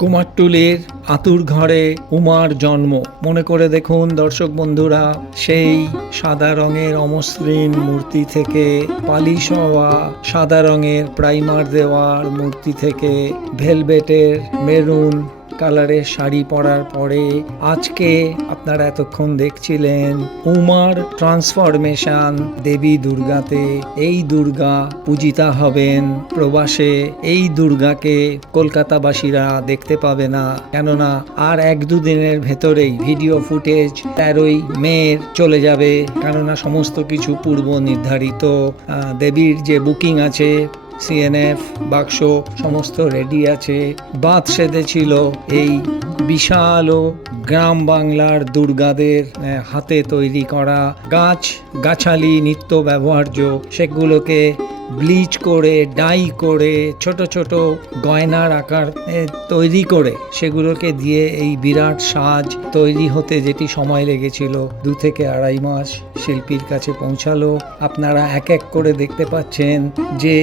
কুমারটুলির আতুর ঘরে উমার জন্ম। মনে করে দেখুন দর্শক বন্ধুরা, সেই সাদা রঙের অমসৃণ মূর্তি থেকে, পালিশ হওয়া সাদা রঙের প্রাইমার দেওয়ার মূর্তি থেকে, ভেলভেটের মেরুন কালারের শাড়ি পরার পরে আজকে আপনারা এতক্ষণ দেখছিলেন উমার ট্রান্সফরমেশন দেবী দুর্গাতে। এই দুর্গা পূজিতা হবেন প্রবাসে। এই দুর্গাকে কলকাতাবাসীরা দেখতে পাবে না, কেননা আর 1-2 দিনের ভেতরেই ভিডিও ফুটেজ 13ই মে চলে যাবে, কেননা সমস্ত কিছু পূর্ব নির্ধারিত। দেবীর যে বুকিং আছে, সিএনএফ বাক্স সমস্ত রেডি আছে। বাদ সেধেছিল এই বিশাল ও গ্রাম বাংলার দুর্গাদের হাতে তৈরি করা গাছালি নিত্য ব্যবহার্য, সেগুলোকে ব্লিচ করে, ডাই করে, ছোট ছোট গয়নার আকার তৈরি করে সেগুলোকে দিয়ে এই বিরাট সাজ তৈরি হতে যেটি সময় লেগেছিল 2 থেকে 2.5 মাস শিল্পীর কাছে পৌঁছালো। আপনারা এক এক করে দেখতে পাচ্ছেন যে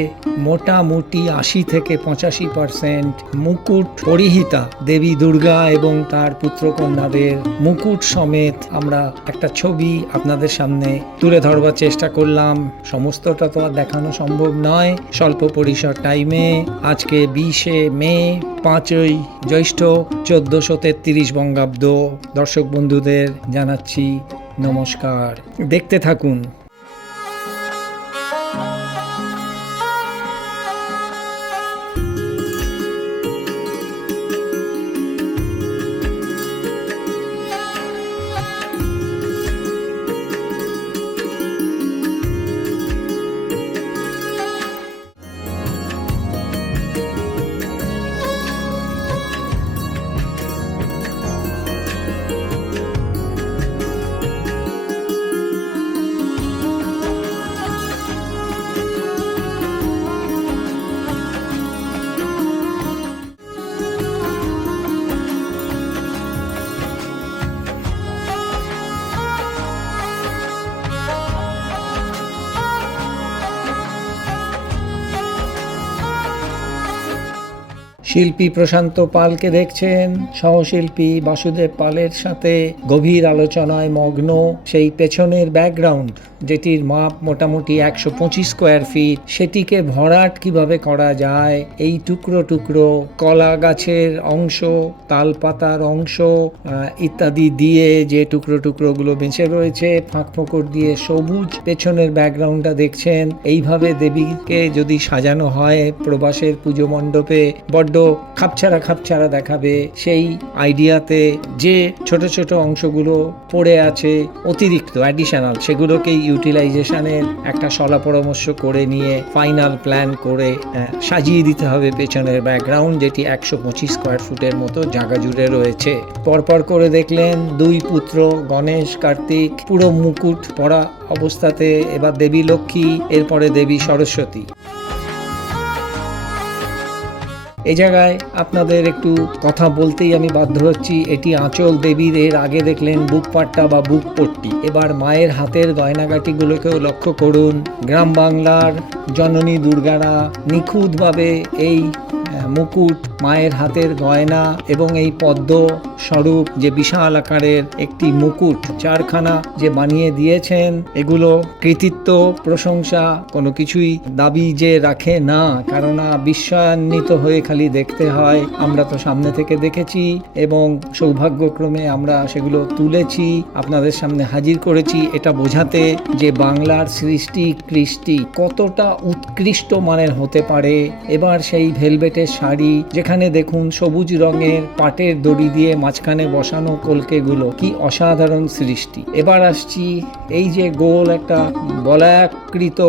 মোটামুটি 80 থেকে 85% মুকুট পরিহিতা দেবী দুর্গা এবং তার পুত্রকন্যাদের মুকুট সমেত আমরা একটা ছবি আপনাদের সামনে তুলে ধরবার চেষ্টা করলাম। সমস্তটা তো আর দেখানো সম্ভব নয় স্বল্প পরিসর টাইমে। আজকে 20শে মে, 5ই জ্যৈষ্ঠ 1433 বঙ্গাব্দ। দর্শক বন্ধুদের জানাচ্ছি নমস্কার, দেখতে থাকুন। শিল্পী প্রশান্ত পালকে দেখছেন, সহশিল্পী বাসুদেব পালের সাথে গভীর আলোচনায় মগ্ন। সেই পেছনের ব্যাকগ্রাউন্ড যেটির মাপ মোটামুটি 125 স্কোয়ার ফিট, সেটিকে ভরাট কিভাবে করা যায়, এই টুকরো টুকরো কলা গাছের অংশ, তালপাতার অংশ ইত্যাদি দিয়ে যে টুকরো টুকরোগুলো বেঁচে রয়েছে, ফাঁক ফোকর দিয়ে সবুজ পেছনের ব্যাকগ্রাউন্ডটা দেখছেন। এইভাবে দেবীকে যদি সাজানো হয় প্রবাসের পুজো মণ্ডপে, বড্ড খাপছাড়া দেখাবে। সেই আইডিয়াতে যে ছোট ছোট অংশগুলো পড়ে আছে অতিরিক্ত অ্যাডিশনাল, সেগুলোকেই ইউটিলাইজেশনের একটা সলা পরামর্শ করে নিয়ে ফাইনাল প্ল্যান করে সাজিয়ে দিতে হবে পেছনের ব্যাকগ্রাউন্ড, যেটি 125 স্কোয়ার ফুটের মতো জায়গা জুড়ে রয়েছে। পরপর করে দেখলেন 2 পুত্র গণেশ কার্তিক পুরো মুকুট পরা অবস্থাতে, এবার দেবী লক্ষ্মী, এরপরে দেবী সরস্বতী। এই জায়গায় আপনাদের একটু কথা বলতেই আমি বাধ্য হচ্ছি, এটি আঁচল দেবীর। এর আগে দেখলেন বুকপাট্টা বা বুকপট্টি। এবার মায়ের হাতের গয়নাগাটিগুলোকেও লক্ষ্য করুন। গ্রাম বাংলার জননী দুর্গারা নিখুঁতভাবে এই মুকুট, মায়ের হাতের গয়না এবং এই পদ্ম স্বরূপ যে বিশাল আকারের একটি মুকুট 4খানা যে বানিয়ে দিয়েছেন, এগুলো কৃতিত্ব, প্রশংসা কোনো কিছুই দাবি যে রাখে না, কেননা বিস্ময়ান্বিত হয়ে খালি দেখতে হয়। আমরা তো সামনে থেকে দেখেছি এবং সৌভাগ্যক্রমে আমরা সেগুলো তুলেছি, আপনাদের সামনে হাজির করেছি, এটা বোঝাতে যে বাংলার সৃষ্টি কৃষ্টি কতটা উৎকৃষ্ট মানের হতে পারে। এবার সেই ভেলভেটের শাড়ি, যেখানে দেখুন সবুজ রঙের পাটের দড়ি দিয়ে মাঝখানে বসানো কলকেগুলো, কি অসাধারণ সৃষ্টি। এবার আসছি এই যে গোল একটা বলয়াকৃত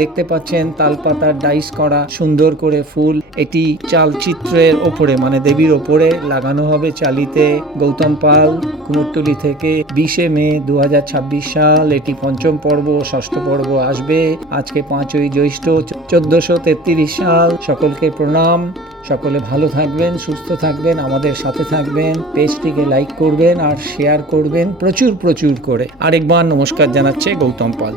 দেখতে পাচ্ছেন, তালপাতার ডাইস করা সুন্দর করে ফুল, এটি চালচিত্রের ওপরে মানে দেবীর ওপরে লাগানো হবে চালিতে। গৌতম পাল, কুমোরটুলি থেকে। 20শে মে 2026 সাল। এটি 5ম পর্ব, 6ষ্ঠ পর্ব আসবে। আজকে 5ই জ্যৈষ্ঠ 1433 সাল। সকলকে প্রণাম। সকলে ভালো থাকবেন, সুস্থ থাকবেন, আমাদের সাথে থাকবেন। পেজটিকে লাইক করবেন আর শেয়ার করবেন প্রচুর করে। আরেকবার নমস্কার জানাচ্ছে গৌতম পাল।